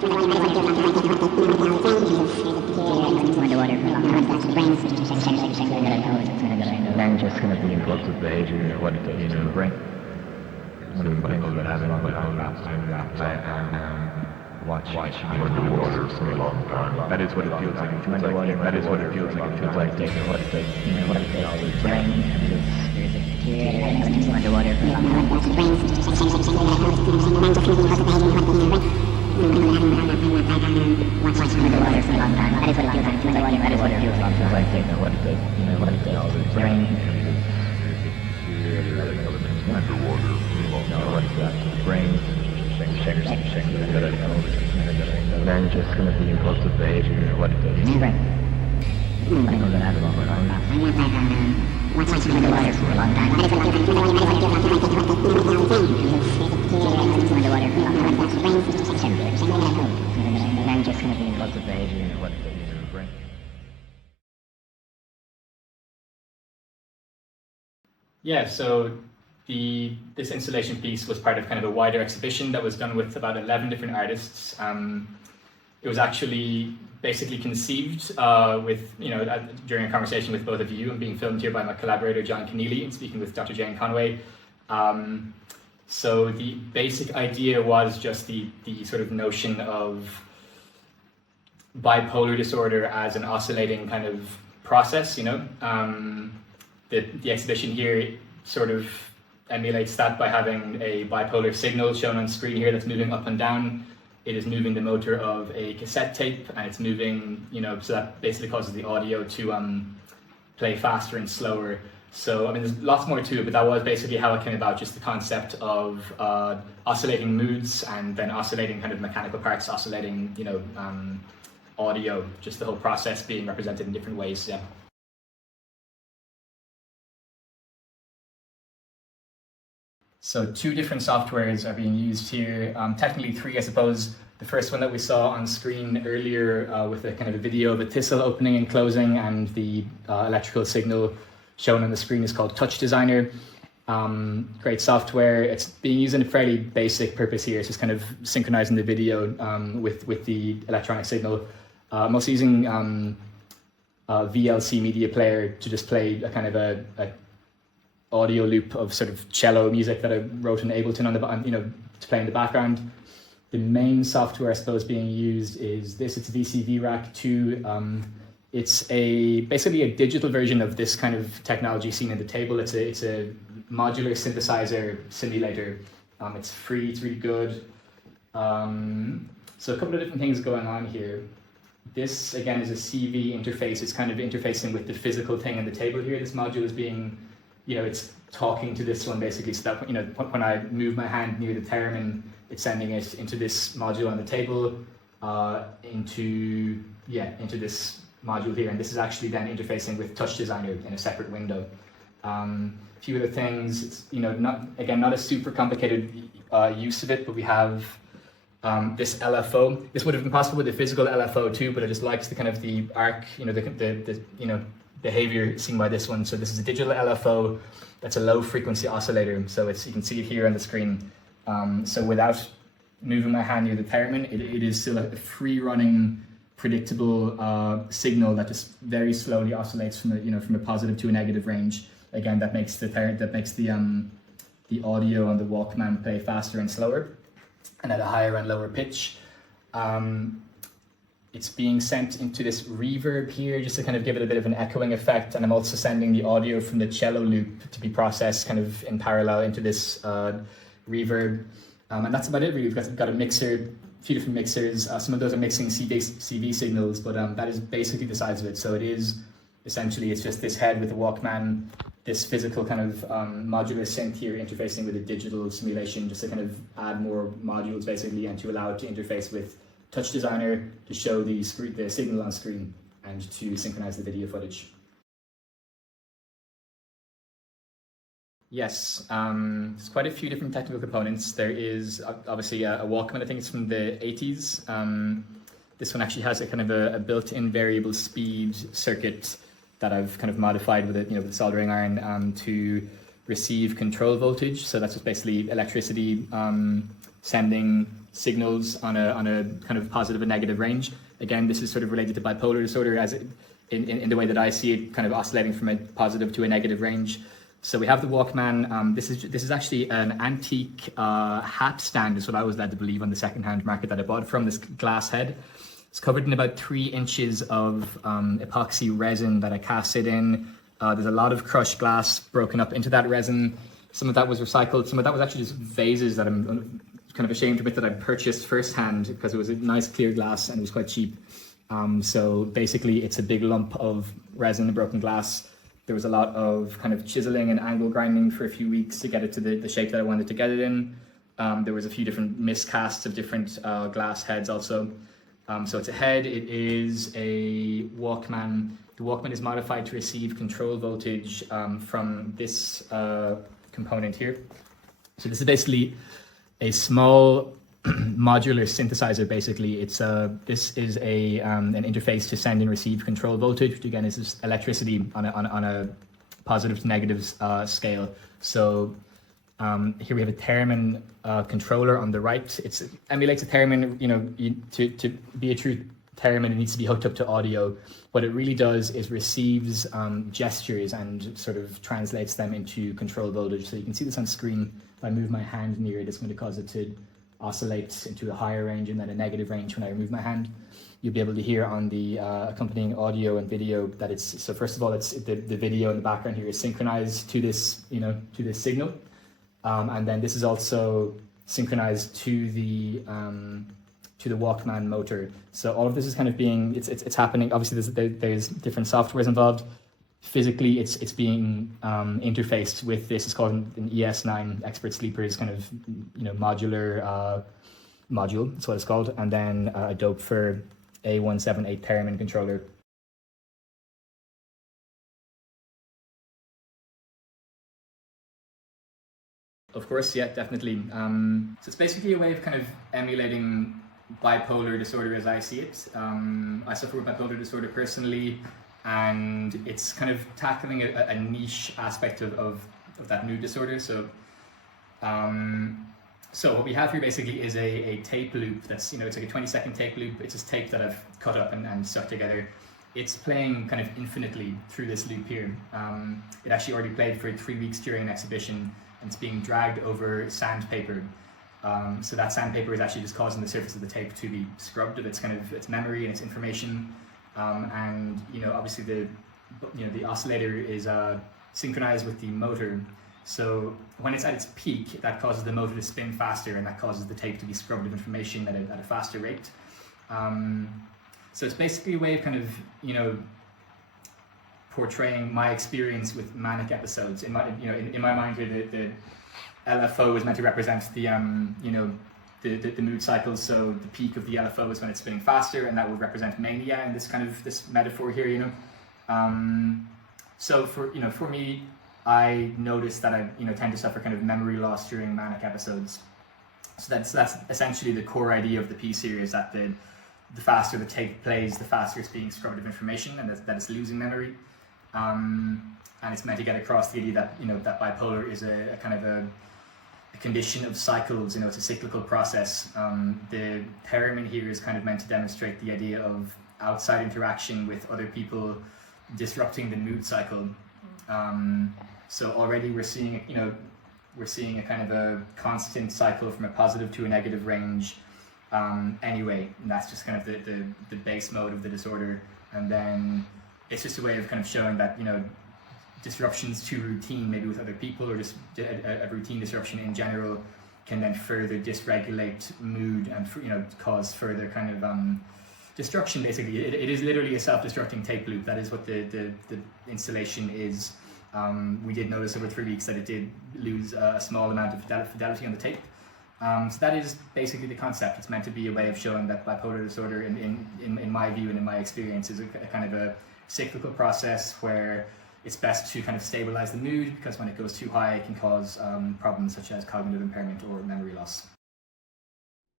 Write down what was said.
Then just kind of the impulsive behavior, what it does to the brain. What are the things that happen with watching underwater for a long time. That is what it feels like. Underwater. That is what it feels like. It feels like what it does. What it does to the brain. Underwater for a long time. Watching underwater for a long time. That is what it feels like. Underwater. That is what it feels like. What it does. What it does to the brain. Underwater. What is that? Brain. Then just kind of the impulsive behavior, what it does. Right. I know that I have a long time. Watching underwater for a long time. Underwater for a long time. Then just kind of the impulsive behavior, what it does. Brain. Yeah, so this installation piece was part of kind of a wider exhibition that was done with about 11 different artists. It was actually basically conceived during a conversation with both of you and being filmed here by my collaborator John Conneely and speaking with Dr. Jane Conway. So the basic idea was just the sort of notion of bipolar disorder as an oscillating kind of process, The exhibition here sort of emulates that by having a bipolar signal shown on screen here that's moving up and down. It is moving the motor of a cassette tape, and it's moving, so that basically causes the audio to play faster and slower. So, I mean, there's lots more to it, but that was basically how it came about, just the concept of oscillating moods and then oscillating kind of mechanical parts, oscillating, audio, just the whole process being represented in different ways, yeah. So 2 different softwares are being used here, technically 3, I suppose. The first one that we saw on screen earlier with a kind of a video of a thistle opening and closing and the electrical signal shown on the screen is called Touch Designer. Great software. It's being used in a fairly basic purpose here. It's just kind of synchronizing the video with the electronic signal. I'm also using VLC media player to just play a kind of a audio loop of sort of cello music that I wrote in Ableton on the to play in the background. The main software I suppose being used is this. It's VCV Rack 2. It's basically a digital version of this kind of technology seen in the table. It's a modular synthesizer simulator. It's free. It's really good. So a couple of different things going on here. This again is a CV interface. It's kind of interfacing with the physical thing in the table here. This module is being it's talking to this one basically, so that when I move my hand near the theremin, it's sending it into this module on the table, into this module here, and this is actually then interfacing with Touch Designer in a separate window. A few other things, it's not a super complicated use of it, but we have this LFO. This would have been possible with the physical LFO too, but it just likes the kind of the arc, the behavior seen by this one. So this is a digital LFO that's a low frequency oscillator. So you can see it here on the screen. So without moving my hand near the theremin, it is still a free running, predictable signal that just very slowly oscillates from a positive to a negative range. Again, that makes the audio on the Walkman play faster and slower, and at a higher and lower pitch. It's being sent into this reverb here just to kind of give it a bit of an echoing effect, and I'm also sending the audio from the cello loop to be processed kind of in parallel into this reverb. And that's about it really. We've got a mixer, a few different mixers. Some of those are mixing CV signals, but that is basically the size of it. So it is essentially, it's just this head with a Walkman, this physical kind of modular synth here interfacing with a digital simulation just to kind of add more modules basically, and to allow it to interface with Touch Designer to show the signal on screen and to synchronize the video footage. Yes, there's quite a few different technical components. There is obviously a Walkman, I think it's from the 80s. This one actually has a kind of a built-in variable speed circuit that I've kind of modified with it, with the soldering iron to receive control voltage. So that's just basically electricity sending signals on a kind of positive and negative range. Again, this is sort of related to bipolar disorder as in the way that I see it, kind of oscillating from a positive to a negative range. So we have the Walkman. This is actually an antique hat stand, is what I was led to believe, on the secondhand market that I bought from. This glass head. It's covered in about 3 inches of epoxy resin that I cast it in. There's a lot of crushed glass broken up into that resin. Some of that was recycled. Some of that was actually just vases that I'm kind of ashamed to admit that I purchased firsthand because it was a nice clear glass and it was quite cheap. So basically it's a big lump of resin and broken glass. There was a lot of kind of chiseling and angle grinding for a few weeks to get it to the shape that I wanted to get it in. There was a few different miscasts of different glass heads also. So it's a head, it is a Walkman. The Walkman is modified to receive control voltage from this component here. So this is basically a small modular synthesizer. Basically, this is an interface to send and receive control voltage, which again is just electricity on a positive to negative scale. So here we have a theremin controller on the right. It emulates a theremin. To be a true theremin, it needs to be hooked up to audio. What it really does is receives gestures and sort of translates them into control voltage. So you can see this on screen. If I move my hand near it, it's going to cause it to oscillate into a higher range and then a negative range when I remove my hand. You'll be able to hear on the accompanying audio and video that so first of all, it's the video in the background here is synchronized to this, to this signal. And then this is also synchronized to the Walkman motor. So all of this is kind of it's happening. Obviously there's different softwares involved. Physically, it's being interfaced with this. It's called an ES9 Expert Sleeper's kind of modular module. That's what it's called. And then a dope for A178 theremin controller. Of course, yeah, definitely. So it's basically a way of kind of emulating bipolar disorder as I see it. I suffer with bipolar disorder personally. And it's kind of tackling a niche aspect of that mood disorder. So what we have here basically is a tape loop that's, it's like a 20-second tape loop. It's just tape that I've cut up and stuck together. It's playing kind of infinitely through this loop here. It actually already played for 3 weeks during an exhibition, and it's being dragged over sandpaper. So that sandpaper is actually just causing the surface of the tape to be scrubbed of its memory and its information. And obviously the oscillator is synchronized with the motor. So when it's at its peak, that causes the motor to spin faster, and that causes the tape to be scrubbed of information at a faster rate. So it's basically a way of kind of portraying my experience with manic episodes. In my mind here, the LFO is meant to represent the mood cycles. So the peak of the LFO is when it's spinning faster, and that would represent mania in this metaphor here, So for me, I noticed that I tend to suffer kind of memory loss during manic episodes. So that's essentially the core idea of the piece here, is that the faster the tape plays, the faster it's being scrubbed of information, and that it's losing memory. And it's meant to get across the idea that that bipolar is a kind of a condition of cycles. It's a cyclical process. The theremin here is kind of meant to demonstrate the idea of outside interaction with other people disrupting the mood cycle. So already we're seeing a kind of a constant cycle from a positive to a negative range. Anyway, and that's just kind of the base mode of the disorder. And then it's just a way of kind of showing that disruptions to routine, maybe with other people, or just a routine disruption in general, can then further dysregulate mood and cause further kind of destruction. Basically, it is literally a self-destructing tape loop. That is what the installation is. We did notice over 3 weeks that it did lose a small amount of fidelity on the tape. So that is basically the concept. It's meant to be a way of showing that bipolar disorder, in my view and in my experience, is a kind of a cyclical process where it's best to kind of stabilize the mood, because when it goes too high, it can cause problems such as cognitive impairment or memory loss.